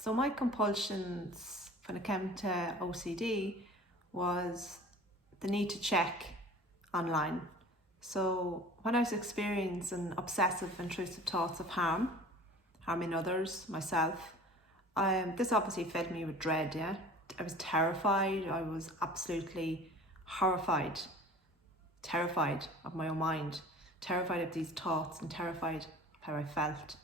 So my compulsions when it came to OCD was the need to check online. So when I was experiencing obsessive intrusive thoughts of harming others, myself, this obviously filled me with dread, yeah. I was terrified, I was absolutely horrified, terrified of my own mind, terrified of these thoughts and terrified of how I felt.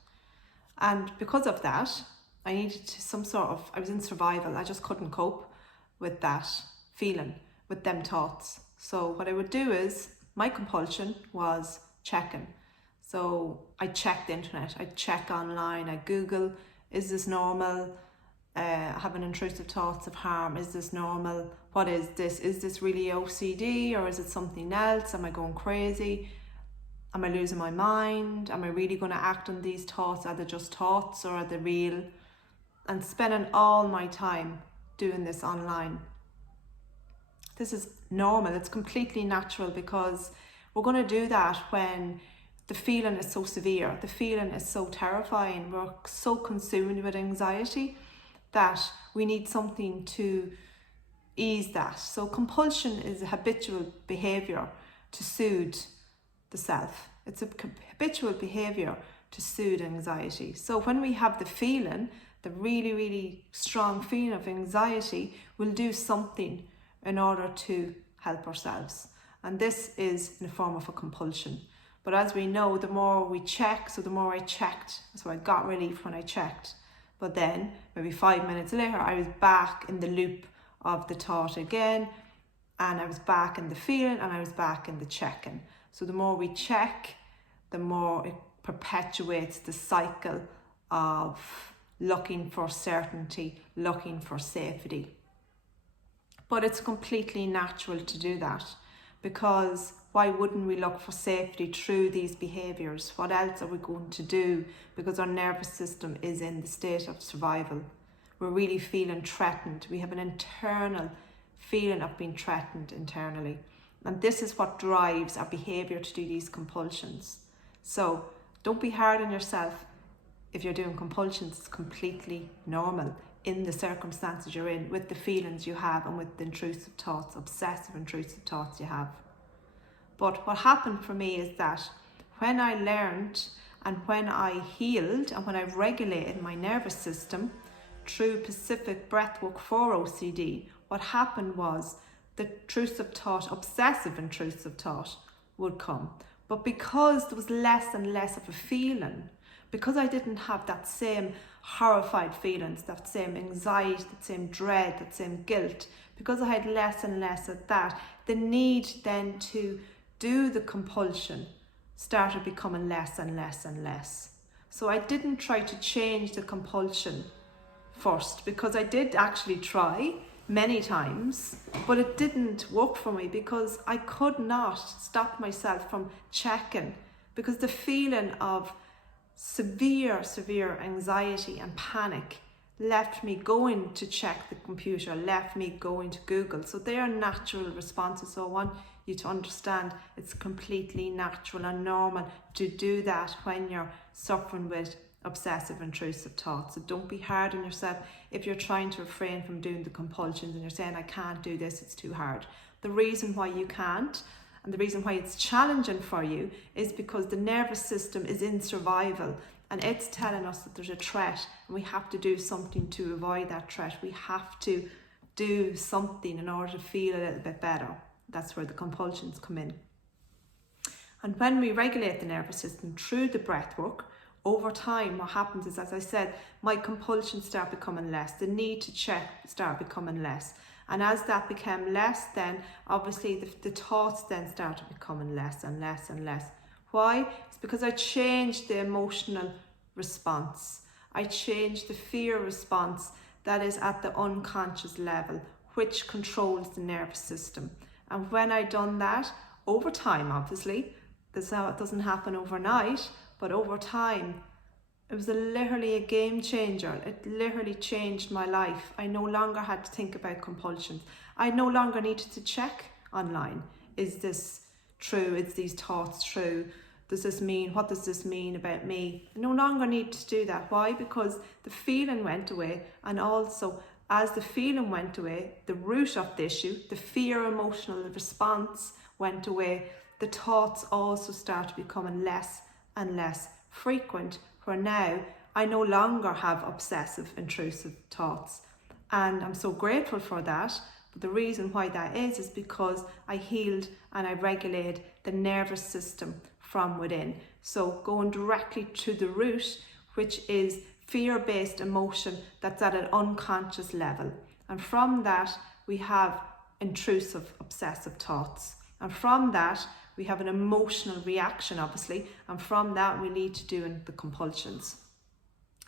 And because of that, I needed to I was in survival. I just couldn't cope with that feeling, with them thoughts. So what I would do is, my compulsion was checking. So I checked the internet, I check online, I Google, is this normal? Having intrusive thoughts of harm, is this normal? What is this? Is this really OCD or is it something else? Am I going crazy? Am I losing my mind? Am I really going to act on these thoughts? Are they just thoughts or are they real? And spending all my time doing this online. This is normal, it's completely natural, because we're going to do that when the feeling is so severe, the feeling is so terrifying, we're so consumed with anxiety that we need something to ease that. So compulsion is a habitual behaviour to soothe the self. It's a habitual behaviour to soothe anxiety. So when we have the feeling, the really, really strong feeling of anxiety, we'll do something in order to help ourselves. And this is in the form of a compulsion. But as we know, the more we check, so the more I checked, so I got relief when I checked. But then, maybe 5 minutes later, I was back in the loop of the thought again, and I was back in the feeling, and I was back in the checking. So the more we check, the more it perpetuates the cycle of looking for certainty, looking for safety. But it's completely natural to do that, because why wouldn't we look for safety through these behaviours? What else are we going to do? Because our nervous system is in the state of survival. We're really feeling threatened. We have an internal feeling of being threatened internally. And this is what drives our behaviour to do these compulsions. So don't be hard on yourself. If you're doing compulsions, it's completely normal in the circumstances you're in, with the feelings you have and with the intrusive thoughts, obsessive intrusive thoughts you have. But what happened for me is that when I learned and when I healed and when I regulated my nervous system through specific breathwork for OCD, what happened was the intrusive thought, obsessive intrusive thought would come. But because there was less and less of a feeling, because I didn't have that same horrified feelings, that same anxiety, that same dread, that same guilt, because I had less and less of that, the need then to do the compulsion started becoming less and less and less. So I didn't try to change the compulsion first, because I did actually try many times, but it didn't work for me, because I could not stop myself from checking, because the feeling of severe anxiety and panic left me going to check the computer, left me going to Google. So they are natural responses. So I want you to understand it's completely natural and normal to do that when you're suffering with obsessive intrusive thoughts. So don't be hard on yourself if you're trying to refrain from doing the compulsions and you're saying, I can't do this, it's too hard. The reason why you can't, and the reason why it's challenging for you, is because the nervous system is in survival and it's telling us that there's a threat and we have to do something to avoid that threat. We have to do something in order to feel a little bit better. That's where the compulsions come in. And when we regulate the nervous system through the breath work, over time what happens is, as I said, my compulsions start becoming less. The need to check start becoming less. And as that became less, then obviously the thoughts then started becoming less and less and less. Why? It's because I changed the emotional response. I changed the fear response that is at the unconscious level, which controls the nervous system. And when I done that, over time, obviously, this doesn't happen overnight, but over time, it was literally a game changer. It literally changed my life. I no longer had to think about compulsions. I no longer needed to check online. Is this true? Is these thoughts true? does this mean? What does this mean about me? I no longer need to do that. Why? Because the feeling went away, and also as the feeling went away, the root of the issue, the fear emotional response went away, the thoughts also start becoming less and less frequent, where now I no longer have obsessive intrusive thoughts. And I'm so grateful for that. But the reason why that is because I healed and I regulated the nervous system from within. So going directly to the root, which is fear-based emotion that's at an unconscious level. And from that, we have intrusive obsessive thoughts. And from that, we have an emotional reaction, obviously. And from that, we lead to doing the compulsions.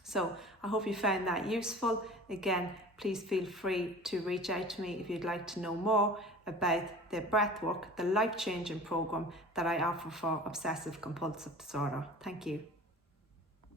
So I hope you found that useful. Again, please feel free to reach out to me if you'd like to know more about the breathwork, the life-changing program that I offer for obsessive compulsive disorder. Thank you.